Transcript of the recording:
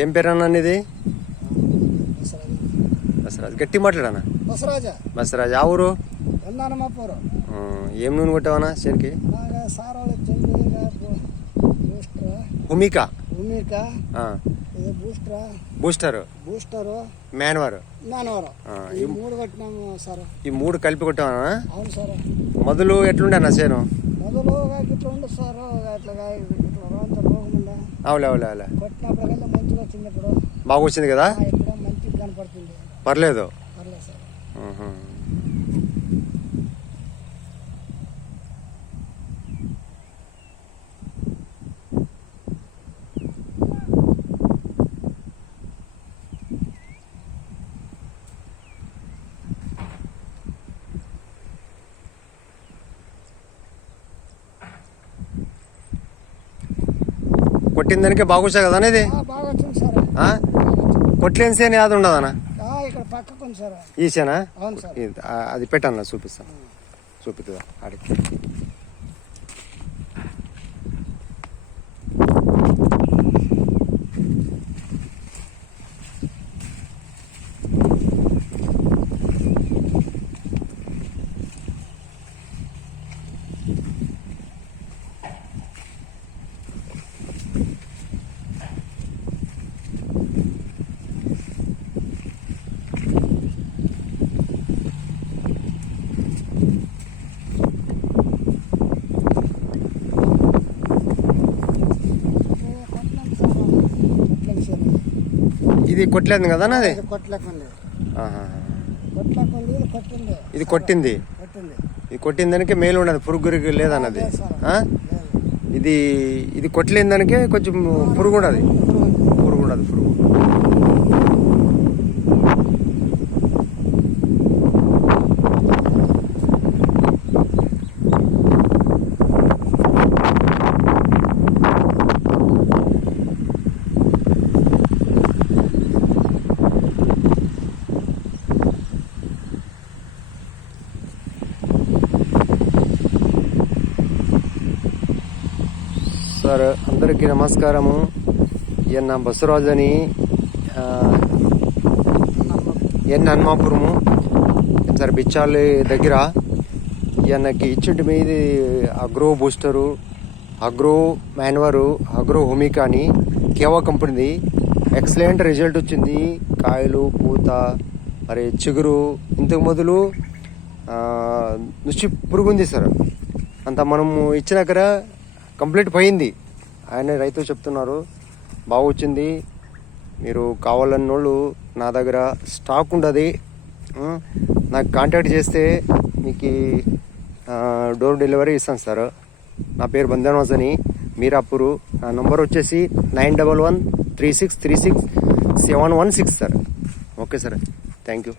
ఏం పేరు అన్న ఇది? బసరాజ్. గట్టి మాట్లాడనా? బసరాజ్. ఆ ఊరు? ఏం నూనె కొట్టావనా చేరికి? హుమికా, బూస్టర్, మ్యాన్వర్. ఈ మూడు కలిపి కొట్టావనా? మొదలు ఎట్లుండేనా చేను? అవులే బాగా వచ్చింది కదా? పర్లేదు. కొట్టిన దానికే బాగా వచ్చా కదా ఇది? కొట్లేని సేన యాద ఉండదనా? ఈ సేనా అది పెట్టాను, చూపిస్తాను. చూపిస్తుందా ఆడికి? ఇది కొట్టలేదు కదా? అది ఇది కొట్టింది. ఇది కొట్టిన దానికే మేలు ఉండదు, పురుగు లేదన్నది. ఇది కొట్టలేని దానికే కొంచెం పురుగు ఉండదు. సార్ అందరికీ నమస్కారము. ఈయన బసవరాజు అని, హన్మాపురము సార్, బిచ్చాలి దగ్గర. ఈయనకి ఇచ్చింటి మీద అగ్రో బూస్టరు, అగ్రో మ్యాన్వరు, అగ్రో హుమికా అని కేవా కంపెనీది. ఎక్సలెంట్ రిజల్ట్ వచ్చింది. కాయలు, పూత, మరి చిగురు. ఇంతకు మొదలు నుంచి పురుగు ఉంది సార్. అంత మనము ఇచ్చినాకర కంప్లీట్ పోయింది. ఆయన రైతులు చెప్తున్నారు బాగా వచ్చింది. మీరు కావాలన్నోళ్ళు నా దగ్గర స్టాక్ ఉండదు, నాకు కాంటాక్ట్ చేస్తే మీకు డోర్ డెలివరీ ఇస్తాను సార్. నా పేరు బందనవాజ్ అని, మీరాపూరు. నా నంబర్ వచ్చేసి 9113636716 sir. Okay sir, thank you.